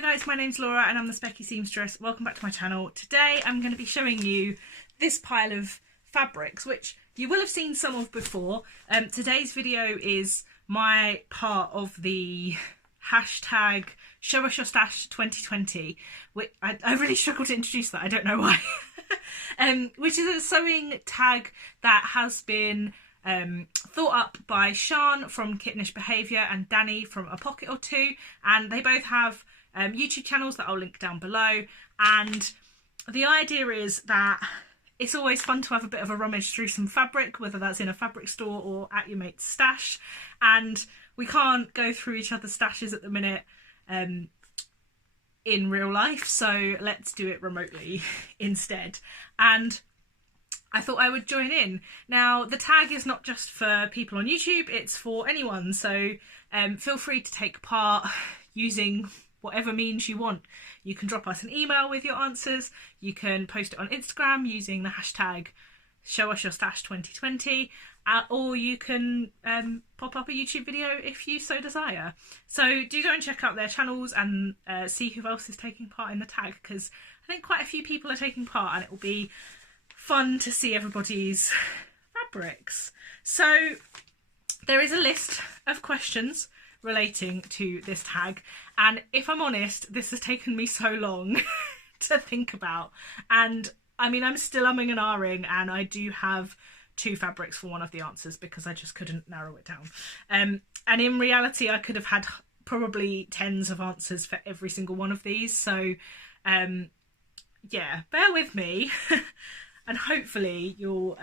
Hi guys, my name's Laura and I'm the Specky Seamstress. Welcome back to my channel. Today I'm going to be showing you this pile of fabrics, which you will have seen some of before. Today's video is my part of the hashtag Show Us Your Stash 2020, which I really struggled to introduce that, I don't know why. Which is a sewing tag that has been thought up by Sean from Kittenish Behaviour and Danny from A Pocket or Two, and they both have YouTube channels that I'll link down below. And the idea is that it's always fun to have a bit of a rummage through some fabric, whether that's in a fabric store or at your mate's stash, and we can't go through each other's stashes at the minute in real life, so let's do it remotely instead. And I thought I would join in. Now, the tag is not just for people on YouTube, it's for anyone, so feel free to take part using whatever means you want. You can drop us an email with your answers, you can post it on Instagram using the hashtag Show Us Your Stash 2020, or you can pop up a YouTube video if you so desire. So do go and check out their channels and see who else is taking part in the tag, because I think quite a few people are taking part and it will be fun to see everybody's fabrics. So there is a list of questions relating to this tag, and if I'm honest, this has taken me so long to think about, and I mean, I'm still umming and ahhing, and I do have two fabrics for one of the answers because I just couldn't narrow it down. And in reality, I could have had probably tens of answers for every single one of these. So yeah, bear with me and hopefully you'll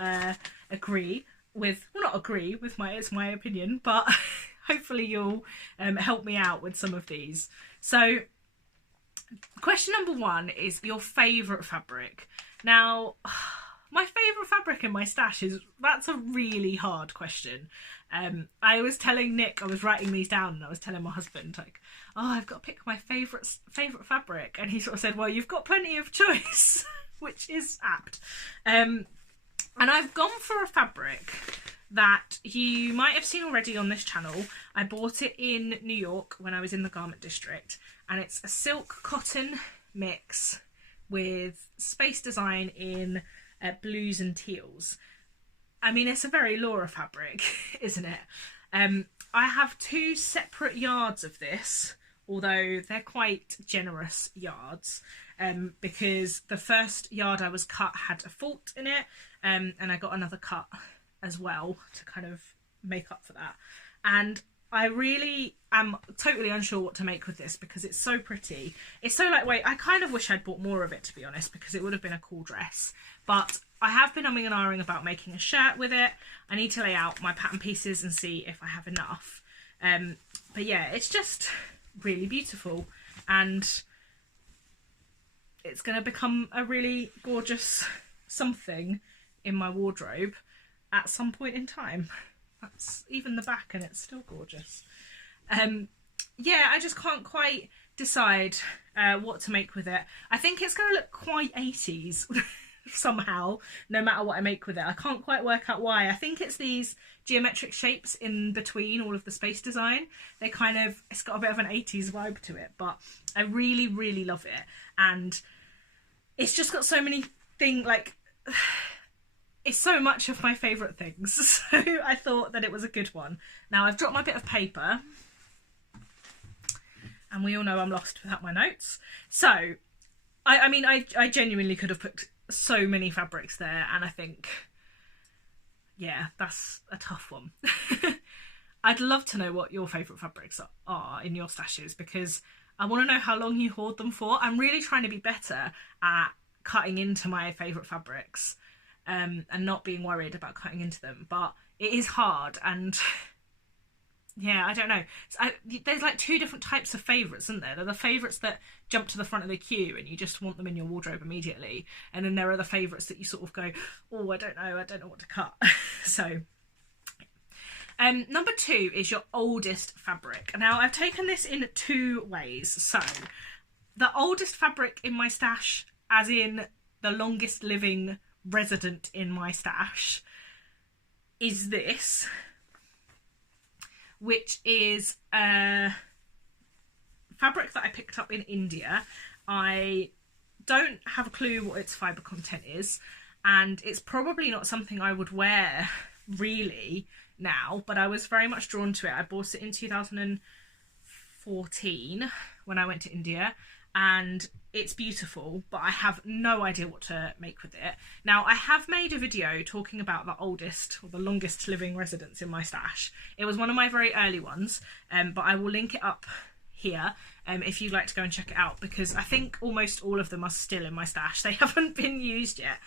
agree with, well, not agree with it's my opinion, but hopefully you'll help me out with some of these. So question number one is your favourite fabric. Now, my favourite fabric in my stash that's a really hard question. I was telling Nick, I was writing these down and I was telling my husband, like, oh, I've got to pick my favourite fabric, and he sort of said, well, you've got plenty of choice, which is apt. And I've gone for a fabric that you might have seen already on this channel. I bought it in New York when I was in the garment district, and it's a silk cotton mix with space design in blues and teals. I mean, it's a very Laura fabric, isn't it? I have two separate yards of this, although they're quite generous yards, because the first yard I was cut had a fault in it, and I got another cut as well to kind of make up for that. And I really am totally unsure what to make with this because it's so pretty. It's so lightweight. I kind of wish I'd bought more of it, to be honest, because it would have been a cool dress. But I have been umming and ahhing about making a shirt with it. I need to lay out my pattern pieces and see if I have enough. But yeah, it's just really beautiful, and it's going to become a really gorgeous something in my wardrobe at some point in time. That's even the back and it's still gorgeous. Yeah, I just can't quite decide what to make with it. I think it's going to look quite 80s somehow, no matter what I make with it. I can't quite work out why. I think it's these geometric shapes in between all of the space design. They kind of, it's got a bit of an 80s vibe to it, but I really, really love it. And it's just got so many things, like, it's so much of my favourite things, so I thought that it was a good one. Now, I've dropped my bit of paper, and we all know I'm lost without my notes. So, I mean, I genuinely could have put so many fabrics there, and I think, yeah, that's a tough one. I'd love to know what your favourite fabrics are in your stashes, because I want to know how long you hoard them for. I'm really trying to be better at cutting into my favourite fabrics. And not being worried about cutting into them, but it is hard, and yeah, I don't know. There's like two different types of favourites, isn't there? There are the favourites that jump to the front of the queue and you just want them in your wardrobe immediately, and then there are the favourites that you sort of go, oh, I don't know what to cut. So number two is your oldest fabric. Now, I've taken this in two ways. So the oldest fabric in my stash, as in the longest living resident in my stash, is this, which is a fabric that I picked up in India. I don't have a clue what its fibre content is, and it's probably not something I would wear really now, but I was very much drawn to it. I bought it in 2014 when I went to India, and it's beautiful, but I have no idea what to make with it. Now, I have made a video talking about the oldest or the longest living residence in my stash. It was one of my very early ones, but I will link it up here if you'd like to go and check it out, because I think almost all of them are still in my stash. They haven't been used yet.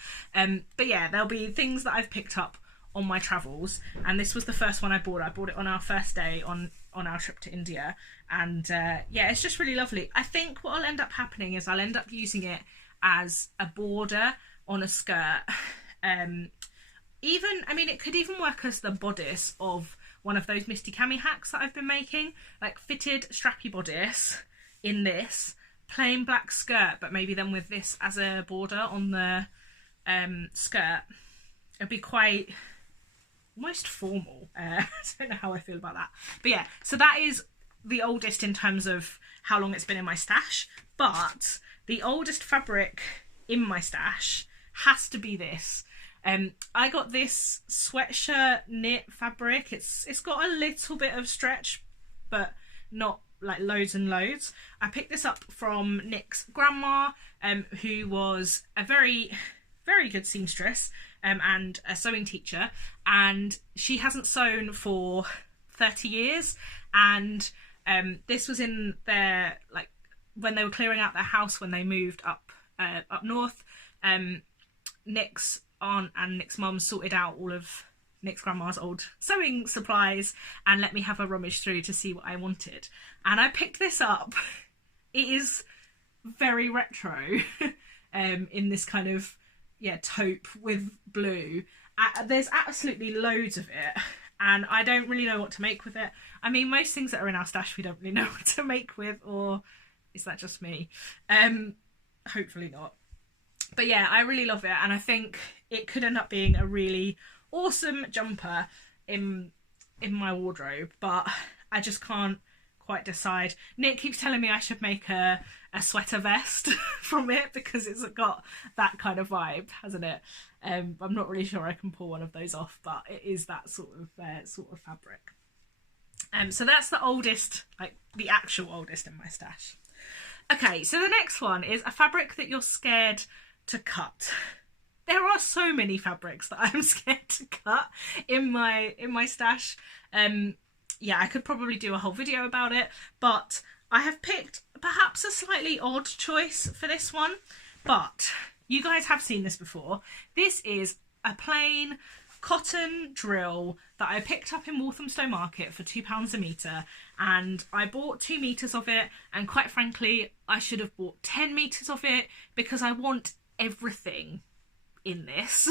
But yeah, there'll be things that I've picked up on my travels, and this was the first one I bought. I bought it on our first day on our trip to India, and yeah, it's just really lovely. I think what will end up happening is I'll end up using it as a border on a skirt. Even, I mean, it could even work as the bodice of one of those Misty Cami hacks that I've been making, like fitted strappy bodice in this plain black skirt, but maybe then with this as a border on the skirt. It'd be quite almost formal. I don't know how I feel about that, but yeah, so that is the oldest in terms of how long it's been in my stash. But the oldest fabric in my stash has to be this. I got this sweatshirt knit fabric. It's got a little bit of stretch, but not like loads and loads. I picked this up from Nick's grandma, who was a very, very good seamstress and a sewing teacher, and she hasn't sewn for 30 years. And this was in their, like, when they were clearing out their house when they moved up north. Nick's aunt and Nick's mum sorted out all of Nick's grandma's old sewing supplies and let me have a rummage through to see what I wanted. And I picked this up. It is very retro, in this kind of, yeah, taupe with blue. There's absolutely loads of it, and I don't really know what to make with it. I mean, most things that are in our stash we don't really know what to make with, or is that just me? Hopefully not. But yeah, I really love it, and I think it could end up being a really awesome jumper in my wardrobe, but I just can't quite decide. Nick keeps telling me I should make a sweater vest from it, because it's got that kind of vibe, hasn't it? I'm not really sure I can pull one of those off, but it is that sort of fabric. So that's the oldest, like the actual oldest in my stash. Okay, so the next one is a fabric that you're scared to cut. There are so many fabrics that I'm scared to cut in my stash. Yeah, I could probably do a whole video about it, but I have picked perhaps a slightly odd choice for this one, but you guys have seen this before. This is a plain cotton drill that I picked up in Walthamstow Market for £2 a metre, and I bought 2 metres of it, and quite frankly I should have bought 10 metres of it, because I want everything in this.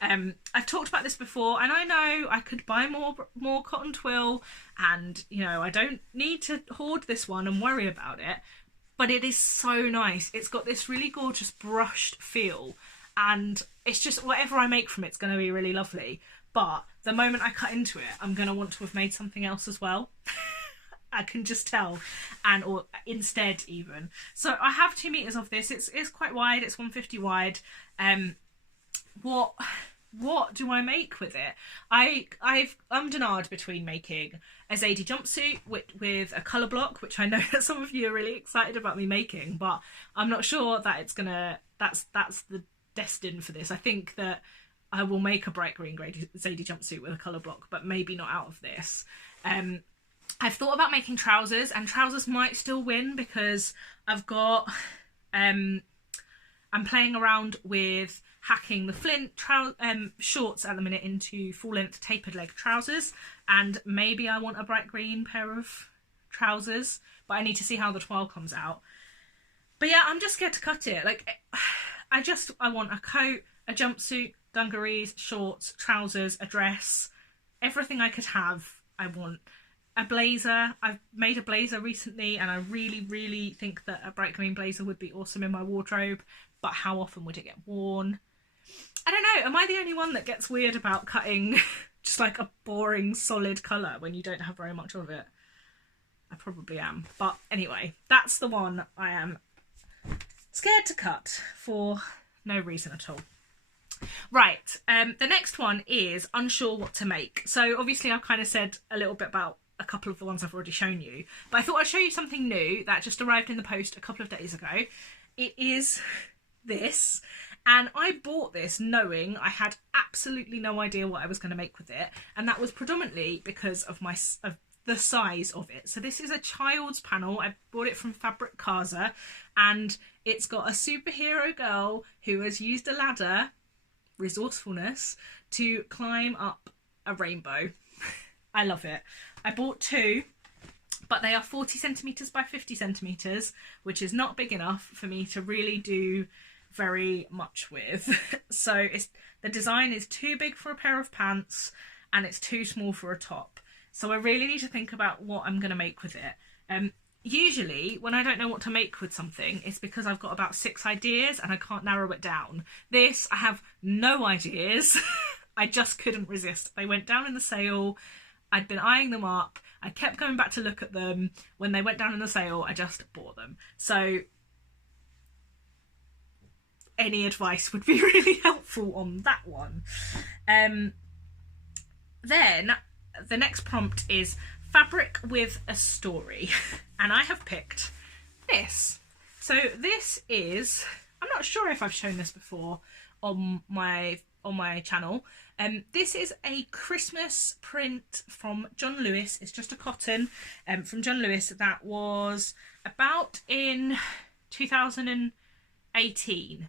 I've talked about this before, and I know I could buy more cotton twill, and you know, I don't need to hoard this one and worry about it, but it is so nice. It's got this really gorgeous brushed feel, and it's just, whatever I make from it's going to be really lovely. But the moment I cut into it, I'm going to want to have made something else as well. I can just tell, or instead even. So I have 2 metres of this. It's quite wide. It's 150 wide. What do I make with it? I've ummed between making a Zadie jumpsuit with a colour block, which I know that some of you are really excited about me making, but I'm not sure that it's gonna, that's the destined for this. I think that I will make a bright green Zadie jumpsuit with a colour block, but maybe not out of this. I've thought about making trousers, and trousers might still win, because I've got I'm playing around with hacking the Flint shorts at the minute into full-length tapered leg trousers, and maybe I want a bright green pair of trousers, but I need to see how the toile comes out. But yeah, I'm just scared to cut it. Like, I want a coat, a jumpsuit, dungarees, shorts, trousers, a dress, everything I could have. I want a blazer. I've made a blazer recently, and I really, really think that a bright green blazer would be awesome in my wardrobe, but how often would it get worn? I don't know. Am I the only one that gets weird about cutting just like a boring solid colour when you don't have very much of it? I probably am. But anyway, that's the one I am scared to cut for no reason at all. Right, the next one is unsure what to make. So obviously I've kind of said a little bit about a couple of the ones I've already shown you, but I thought I'd show you something new that just arrived in the post a couple of days ago. It is this, and I bought this knowing I had absolutely no idea what I was going to make with it, and that was predominantly because of the size of it. So this is a child's panel. I bought it from Fabric Casa, and it's got a superhero girl who has used a ladder, resourcefulness, to climb up a rainbow. I love it. I bought two, but they are 40 centimetres by 50 centimetres, which is not big enough for me to really do very much with. So the design is too big for a pair of pants, and it's too small for a top. So I really need to think about what I'm going to make with it. Usually when I don't know what to make with something, it's because I've got about 6 ideas and I can't narrow it down. This, I have no ideas. I just couldn't resist. They went down in the sale. I'd been eyeing them up. I kept going back to look at them. When they went down in the sale, I just bought them. So any advice would be really helpful on that one. Then the next prompt is fabric with a story. And I have picked this. So this is, I'm not sure if I've shown this before on my channel. This is a Christmas print from John Lewis. It's just a cotton from John Lewis that was about in 2018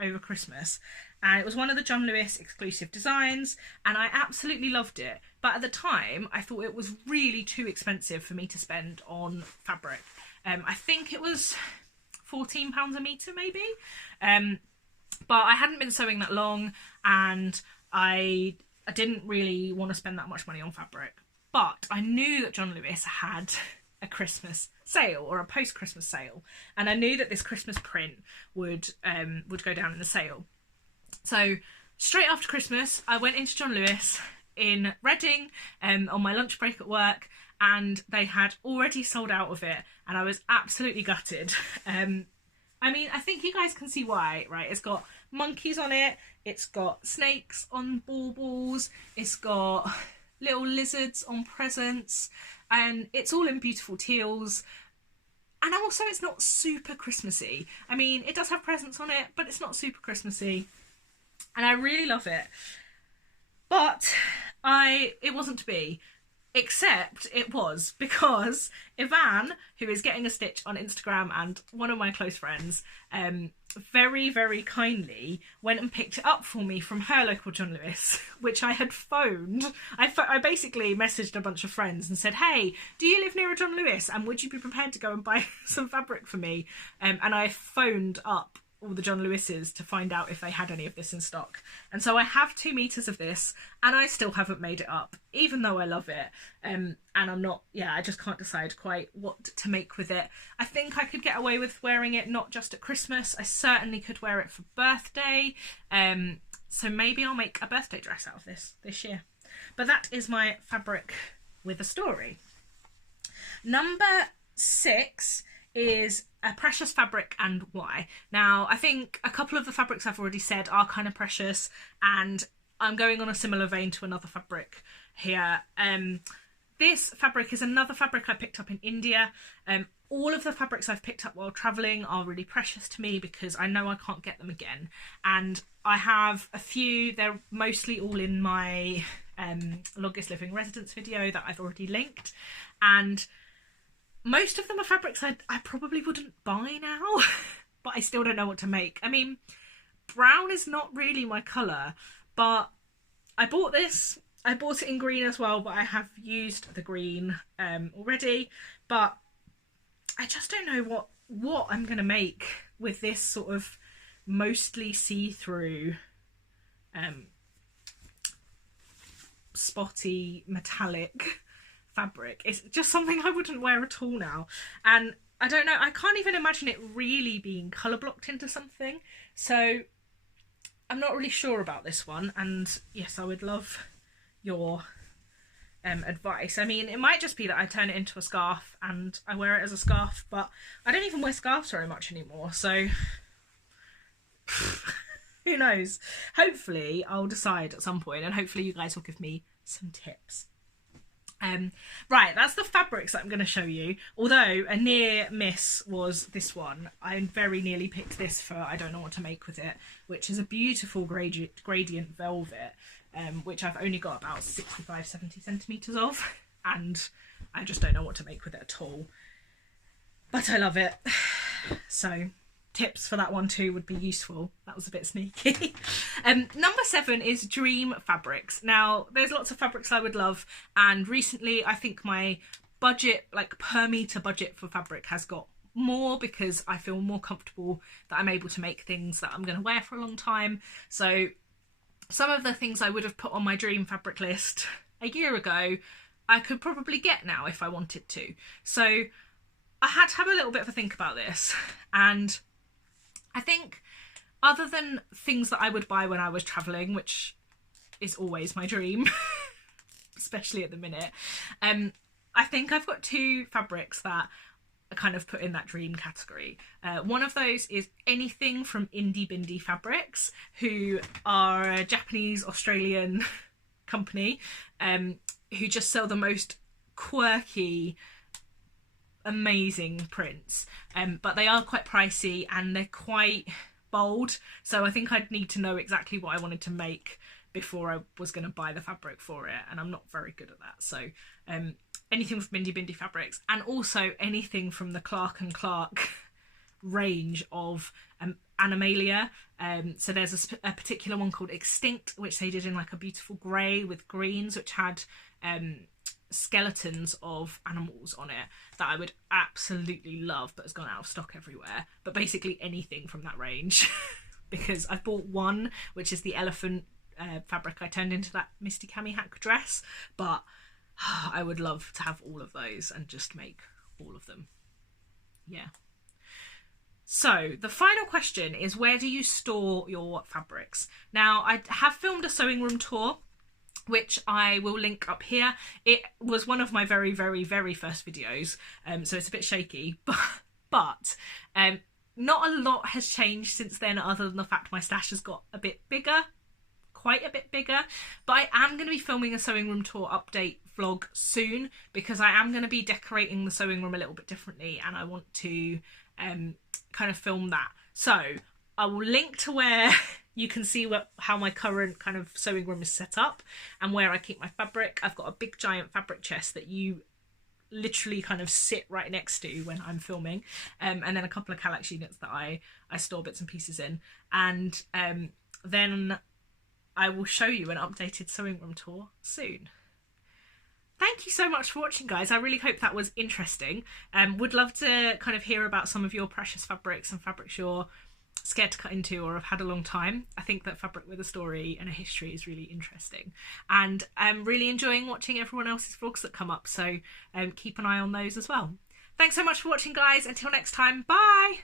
over Christmas, and it was one of the John Lewis exclusive designs, and I absolutely loved it. But at the time I thought it was really too expensive for me to spend on fabric. I think it was £14 a metre maybe. But I hadn't been sewing that long, and I didn't really want to spend that much money on fabric. But I knew that John Lewis had a Christmas sale or a post-Christmas sale, and I knew that this Christmas print would go down in the sale. So straight after Christmas, I went into John Lewis in Reading on my lunch break at work, and they had already sold out of it, and I was absolutely gutted. I mean, I think you guys can see why, right? It's got monkeys on it, it's got snakes on baubles, it's got little lizards on presents, and it's all in beautiful teals. And also it's not super Christmassy. I mean, it does have presents on it, but it's not super Christmassy. And I really love it. But it wasn't to be. Except it was, because Yvonne, who is getting a stitch on Instagram and one of my close friends, very, very kindly went and picked it up for me from her local John Lewis, which I had phoned. I basically messaged a bunch of friends and said, hey, do you live near a John Lewis, and would you be prepared to go and buy some fabric for me? And I phoned up all the John Lewises to find out if they had any of this in stock. And so I have 2 meters of this, and I still haven't made it up, even though I love it. And I'm not, I just can't decide quite what to make with it. I think I could get away with wearing it not just at Christmas. I certainly could wear it for birthday. So maybe I'll make a birthday dress out of this year. But that is my fabric with a story. Number 6 is a precious fabric and why. Now, I think a couple of the fabrics I've already said are kind of precious, and I'm going on a similar vein to another fabric here. This fabric is another fabric I picked up in India. All of the fabrics I've picked up while travelling are really precious to me because I know I can't get them again. And I have a few, they're mostly all in my longest living residence video that I've already linked. And most of them are fabrics I probably wouldn't buy now, but I still don't know what to make. I mean, brown is not really my colour, but I bought this. I bought it in green as well, but I have used the green already. But I just don't know what I'm going to make with this sort of mostly see-through, spotty, metallic fabric. It's just something I wouldn't wear at all now, and I don't know, I can't even imagine it really being colour blocked into something, so I'm not really sure about this one. And yes, I would love your advice. I mean, it might just be that I turn it into a scarf and I wear it as a scarf, but I don't even wear scarves very much anymore, so who knows? Hopefully I'll decide at some point, and hopefully you guys will give me some tips. Right, that's the fabrics that I'm going to show you. Although a near miss was this one. I very nearly picked this for I don't know what to make with it, which is a beautiful gradient velvet, which I've only got about 65-70 centimetres of, and I just don't know what to make with it at all. But I love it. So tips for that one too would be useful. That was a bit sneaky. Number 7 is dream fabrics. Now there's lots of fabrics I would love, and recently I think my budget, like per meter budget for fabric, has got more because I feel more comfortable that I'm able to make things that I'm going to wear for a long time. So some of the things I would have put on my dream fabric list a year ago I could probably get now if I wanted to. So I had to have a little bit of a think about this, and I think other than things that I would buy when I was travelling, which is always my dream, especially at the minute, I think I've got 2 fabrics that I kind of put in that dream category. One of those is anything from Indie Bindi Fabrics, who are a Japanese-Australian company who just sell the most quirky, amazing prints, but they are quite pricey and they're quite bold, so I think I'd need to know exactly what I wanted to make before I was going to buy the fabric for it, and I'm not very good at that. So anything from Indie Bindi Fabrics, and also anything from the Clark & Clark range of Animalia. So there's a particular one called Extinct, which they did in like a beautiful grey with greens, which had skeletons of animals on it that I would absolutely love, but has gone out of stock everywhere. But basically anything from that range because I've bought one, which is the elephant fabric I turned into that Misty Cami hack dress, but I would love to have all of those and just make all of them. Yeah. So the final question is, where do you store your fabrics? Now I have filmed a sewing room tour, which I will link up here. It was one of my very, very, very first videos, so it's a bit shaky, but not a lot has changed since then, other than the fact my stash has got a bit bigger, quite a bit bigger. But I am going to be filming a sewing room tour update vlog soon, because I am going to be decorating the sewing room a little bit differently, and I want to kind of film that. So I will link to where you can see how my current kind of sewing room is set up and where I keep my fabric. I've got a big giant fabric chest that you literally kind of sit right next to when I'm filming, and then a couple of Kallax units that I store bits and pieces in, and then I will show you an updated sewing room tour soon. Thank you so much for watching, guys. I really hope that was interesting. Would love to kind of hear about some of your precious fabrics and fabrics you're scared to cut into or have had a long time. I think that fabric with a story and a history is really interesting, and I'm really enjoying watching everyone else's vlogs that come up, so keep an eye on those as well. Thanks so much for watching, guys. Until next time, bye!